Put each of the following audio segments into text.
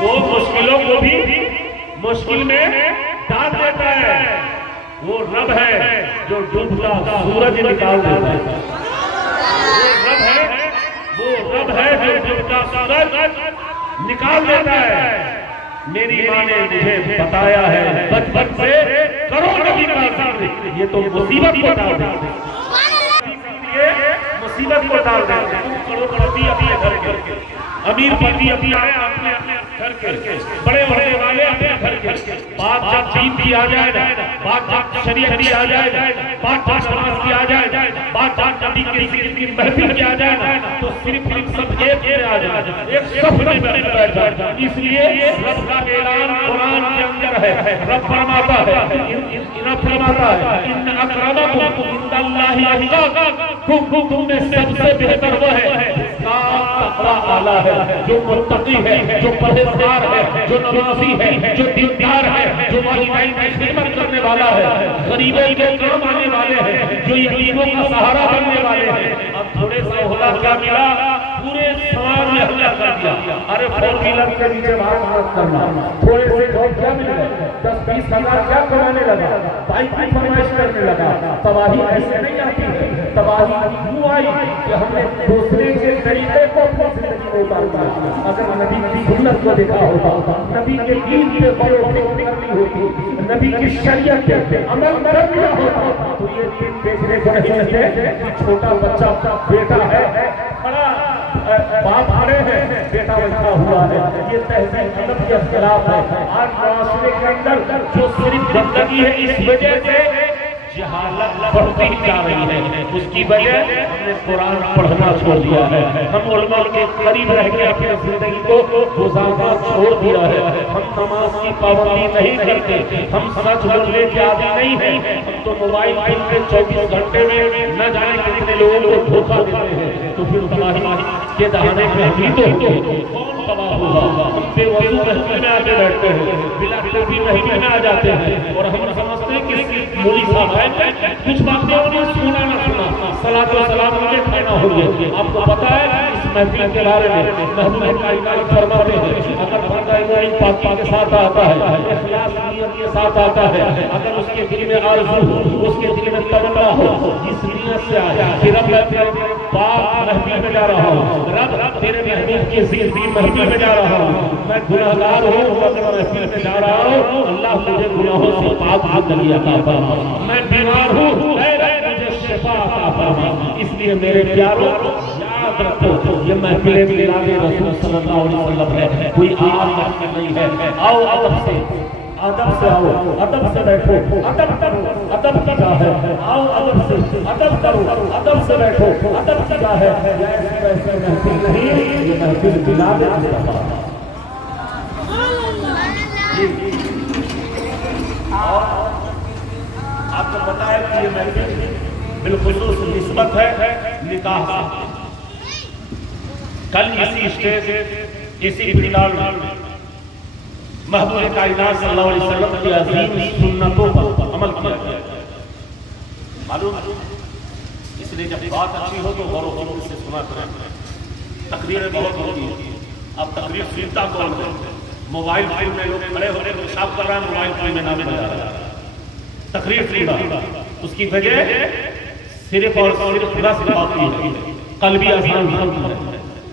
وہ مشکلوں کو بھی مشکل میں ڈال دیتا ہے، وہ رب ہے جو ڈوبتا سورج نکال دیتا ہے، وہ رب ہے جو ڈوبتا سورج نکال دیتا ہے۔ میری ماں نے مجھے بتایا ہے بچپن سے کرو نبی کا ذکر، یہ تو مصیبت کو ڈال دیتے مصیبت کو ڈال دیتے ہیں۔ کروڑ پتی ابھی گھر کے، امیر پتی ابھی آئے اپنے گھر کے، بڑے ہونے والے اپنے گھر کے، بات جب دین کی آ جائے گا، بات جب شریعت کی آ جائے گا، بات جب نماز کی آ جائے گا، بات جب نبی کے ذکر کی محفل کی آ جائے گا، تو صرف ہم سب ایک میں آ جائے، ایک صف میں بیٹھ جائے۔ اس لیے رب کا اعلان قرآن کے اندر ہے، رب فرماتا ہے ان اکرمکم عند اللہ اتقاکم، تم میں سب سے بہتر وہ ہے تقویٰ اعلیٰ ہے، جو متقی ہے، جو پرہیزگار ہے، جو نمازی ہے، جو دیندار ہے، جو والدین کی خدمت کرنے والا ہے، غریبوں کے کام آنے والے ہیں، جو یتیموں کا سہارا بننے والے ہیں۔ اب تھوڑے سا عہدہ کیا ملا؟ پورے سماج میں حملہ کر دیا۔ ارے فور ویلر کے نیچے بات مت کرنا، تھوڑے سے جاب کیا مل گئے، 10-20 ہزار کیا کمانے لگا، بائک کی فرمائش کرنے لگا۔ تباہی ایسے نہیں آتی ہے، تباہی یوں آئی کہ ہم نے دوسرے کے طریقے کو اپنی زندگی میں اتار دیا۔ اگر نبی کی سنت کو دیکھا ہوتا، نبی کے دین پہ غور و فکر کرنی ہوتی، نبی کی شریعت پہ عمل کر لیا ہوتا، تو یہ دین دیکھنے کو نہیں ملتے کہ چھوٹا بچہ بیٹا ہے کھڑا، باپ کھڑے ہیں، بیٹا بیٹھا ہوا ہے۔ یہ تہذیب ادب کے خلاف ہے۔ آج معاشرے کے اندر جو صرف گندگی ہے، اس وجہ سے جہالت بڑھتی ہی جا رہی ہے۔ اس کی وجہ ہم نے قرآن پڑھنا چھوڑ دیا ہے، ہم علماء کے قریب رہ کے اپنی زندگی کو گزارنا چھوڑ دیا ہے، ہم نماز کی پابندی نہیں کرتے، ہم سچ بولنے کے عادی نہیں ہیں، ہم تو موبائل فون میں 24 گھنٹے میں نہ جانے کتنے لوگوں کو دھوکہ دیتے ہیں۔ تو پھر تباہی کے دہانے پہ ہم ہی تو کون تباہ ہوگا؟ ہم بے وضو محفل میں آ کے بیٹھتے ہیں، بلا ٹوپی محفل میں آ جاتے ہیں، اور ہم سمجھتے ہیں کہ مولوی صاحب کچھ باتیں انہیں سنا نہ سنا، صلاۃ و سلام انہیں کھانا ہوگی۔ آپ کو پتا ہے اس محفل کے بارے میں محبوب کائنات فرماتے ہیں اگر بندہ ایمان پاکی کے ساتھ آتا ہے، اخلاص نیت کے ساتھ آتا ہے، اگر اس کے دل میں آرزو ہو، اس کے دل میں تمنا ہو، جس نیت سے آیا کہ رب میں پاک محفل میں جا رہا ہوں، رب تیرے محبوب کی زندگی محفل میں جا رہا ہوں، میں گناہگار ہوں مگر محفل میں جا رہا ہوں، اللہ مجھے گناہوں سے پاک زندگی عطا فرما، میں بیمار ہوں اے رب مجھے شفا عطا فرما۔ اس لیے میرے پیارو یاد رکھو یہ محفل میلاد رسول صلی اللہ علیہ وسلم ہے، کوئی عام محفل نہیں ہے۔ آؤ ادب سے آؤ، ادب سے بیٹھو، ادب کرو، ادب کی جا ہے، آؤ ادب سے ادب کرو، ادب سے بیٹھو، ادب کی جا ہے۔ ایسے محفل نہیں، یہ محفل میلاد مصطفیٰ۔ آپ کو پتا ہے کہ یہ محفل بالخصوص نسبت ہے نکاح سے۔ کل اسی اسٹیج اسی پنڈال میں محبوب کائنات صلی اللہ علیہ وسلم کی عظیم سنتوں پر عمل کیا گیا۔ معلوم اس لیے جب بات اچھی ہو تو غور و فکر سے سنا کریں۔ تقریریں بہت ہوتی ہیں، اب تقریر سنتا کون ہے؟ موبائل فون میں لوگ کھڑے ہونے کو پیشاب کر رہا ہے، موبائل فون میں نام بجا رہا ہے، تقریر سن رہا۔ اس کی وجہ صرف اور صرف رسم باقی ہے، قلبی آسان ہے،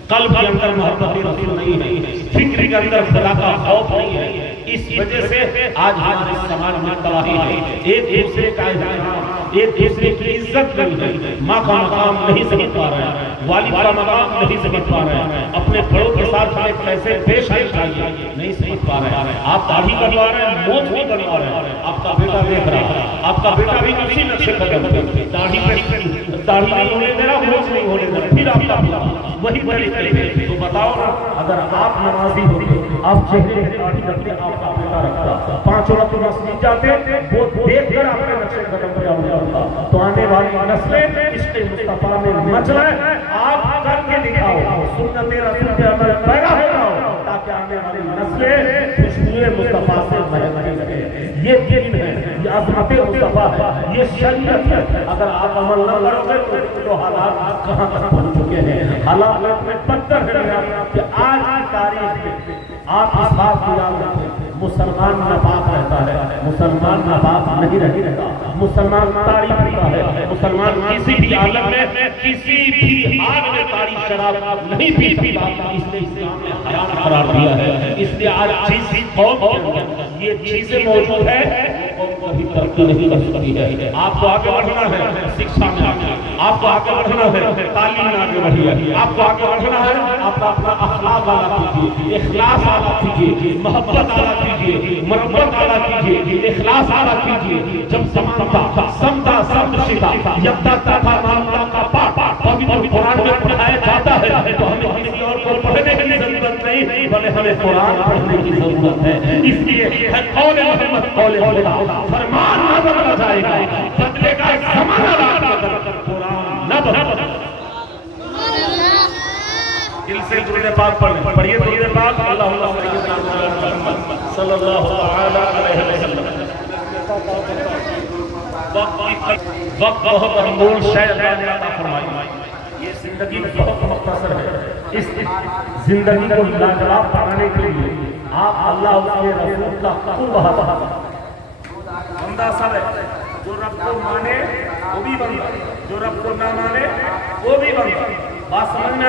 قلب کے اندر محبت رسول نہیں ہے، فکر کے اندر خدا کا خوف نہیں ہے۔ اس وجہ سے آج ہمارے سماج میں تباہی ہے، ایک دوسرے کا احترام، ایک دوسرے کی عزت نہیں ہے، ماں کا مقام نہیں سمجھ پا رہے ہیں، والد کا مقام نہیں سمجھ پا رہے ہیں، اپنے بڑوں کے ساتھ ہمیں کیسے پیش آنا چاہیے نہیں سمجھ پا رہے ہیں۔ آپ داڑھی بنوا رہے ہیں، موچھ بھی بنوا رہے ہیں، آپ کا بیٹا دیکھ رہا ہے، آپ کا بیٹا بھی اسی نقشے قدم پہ داڑھی نہیں ہونے دے رہا، موچھ نہیں ہونے دے رہا، پھر آپ کا بیٹا وہی طریقے۔ تو بتاؤ نا، اگر آپ نمازی ہوتے، آپ چہرے پہ داڑھی رکھتے، آپ کا بیٹا رکھتا، 5 وقت مسجد جاتے، وہ دیکھ کر آپ کے نقشے قدم پہ عمل کرتا، تو آنے والی نسلیں عشق مصطفیٰ میں مچلیں۔ آپ کر کے دکھاؤ، سنت رسول پہ عمل پیرا ہو، تاکہ آنے والی نسلیں خوشبوئے مصطفیٰ سے مہکتی رہے۔ یہ دین ہے، یہ عظمت مصطفیٰ ہے، یہ شریعت ہے۔ اگر آپ عمل نہ کرو گے تو حالات کہاں تک پہنچ چکے ہیں۔ حالات میں بدتر ہے کہ آج کی تاریخ میں آپ اس بات کو یاد رکھیں، مسلمان ناپاک رہتا ہے، مسلمان ناپاک نہیں رہتا، مسلمان تاریخ رہتا ہے، مسلمان کسی بھی عالم میں کسی بھی حال میں تاریخ شراب نہیں پی سکتا، اس نے اسلام میں حرام قرار دیا ہے۔ اس لیے آج جس قوم کے اندر یہ چیزیں موجود ہے وہ قوم کبھی ترقی نہیں کر سکتی ہے۔ آپ کو آگے بڑھنا ہے شکشا میں، آپ کو آگے بڑھنا ہے تعلیم میں آگے بڑھیے، آپ کو آگے بڑھنا ہے آپ اپنا اخلاق والا کیجیے، اخلاص والا کیجیے، محبت والا کیجیے، مربت والا کیجیے، اخلاص والا کیجیے۔ جب سمانتا سمتا سمدرشتا یکتا تھا مامتا کا پاٹ پوتر قرآن میں پڑھایا جاتا ہے تو ہمیں کسی اور کو پڑھنے کی ضرورت نہیں بلکہ ہمیں قرآن پڑھنے کی ضرورت ہے۔ اس لیے قول محمد قول خدا، فرمان نہ بدلا جائے گا، بدلے گا زمانہ قرآن نہ بدلا۔ دل سے درود پاک پڑھیے، درود پاک اللہم صلی علی محمد صلی اللہ علیہ وسلم۔ وقت بہت انمول شے اللہ نے عطا فرمائی، یہ زندگی بہت مختصر ہے، اس زندگی کو لاجواب بنانے کے لیے آپ اللہ اس کے رسول کا خوب بندہ سب ہے، جو رب کو مانے وہ بھی بندہ، جو رب کو نہ مانے وہ بھی بندہ۔ بات سمجھ میں